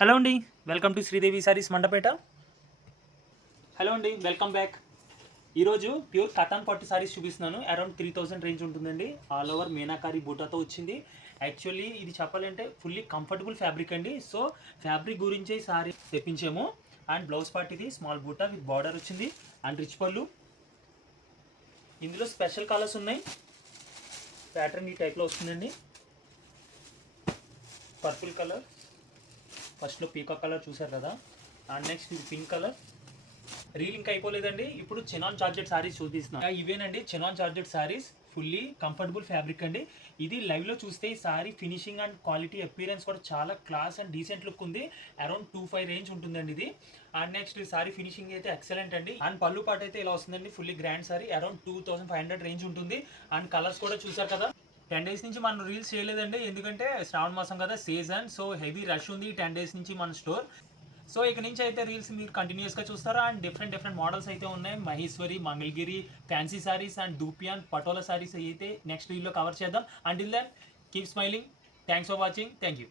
Hello అండి, welcome to Sridevi saris Mandapeta. Hello అండి, welcome back. ఈరోజు ప్యూర్ కటన్ పట్టు సారీస్ చూపిస్తున్నాను. అరౌండ్ 3000 రేంజ్ ఉంటుందండి. ఆల్ ఓవర్ మీనాకారి బూటాతో వచ్చింది. యాక్చువల్లీ ఇది చెప్పాలంటే ఫుల్లీ కంఫర్టబుల్ ఫ్యాబ్రిక్ అండి. సో ఫ్యాబ్రిక్ గురించే సారీ తెప్పించాము. అండ్ బ్లౌజ్ పార్ట్ ఇది స్మాల్ బూటా విత్ బార్డర్ వచ్చింది అండ్ రిచ్ పళ్ళు. ఇందులో స్పెషల్ కలర్స్ ఉన్నాయి. ప్యాటర్న్ ఈ టైప్లో వస్తుందండి. పర్పుల్ కలర్, ఫస్ట్లో పీకాక్ కలర్ చూసారు కదా. అండ్ నెక్స్ట్ ఇది పింక్ కలర్. రీల్ ఇంకా అయిపోలేదండి. ఇప్పుడు చెనాన్ జార్జెట్ సారీస్ చూపిస్తున్నాను. ఇవేనండి చెనాన్ జార్జెట్ సారీస్. ఫుల్లీ కంఫర్టబుల్ ఫ్యాబ్రిక్ అండి. ఇది లైవ్లో చూస్తే ఈ sari finishing and quality appearance కూడా చాలా క్లాస్ అండ్ డీసెంట్ లుక్ ఉంది. అరౌండ్ 2500 రేంజ్ ఉంటుందండి ఇది. అండ్ నెక్స్ట్ ఈ సారీ ఫినిషింగ్ అయితే ఎక్సలెంట్ అండి. అండ్ పళ్ళు పాట అయితే ఇలా వస్తుందండి. Fully grand sari. Around 2500 range ఉంటుంది. అండ్ కలర్స్ కూడా చూసారు కదా. 10 డేస్ నుంచి మనం రీల్స్ చేయలేదండి, ఎందుకంటే శ్రావణ మాసం కదా, సీజన్. సో హెవీ రష్ ఉంది 10 డేస్ నుంచి మన స్టోర్. సో ఇక నుంచి అయితే రీల్స్ మీరు కంటిన్యూస్గా చూస్తారా. అండ్ డిఫరెంట్ మోడల్స్ అయితే ఉన్నాయి. Maheshwari, Mangalagiri, fancy sarees and dupion, Patola sarees అయితే నెక్స్ట్ రీల్లో కవర్ చేద్దాం. Until then keep smiling. Thanks for watching. Thank you.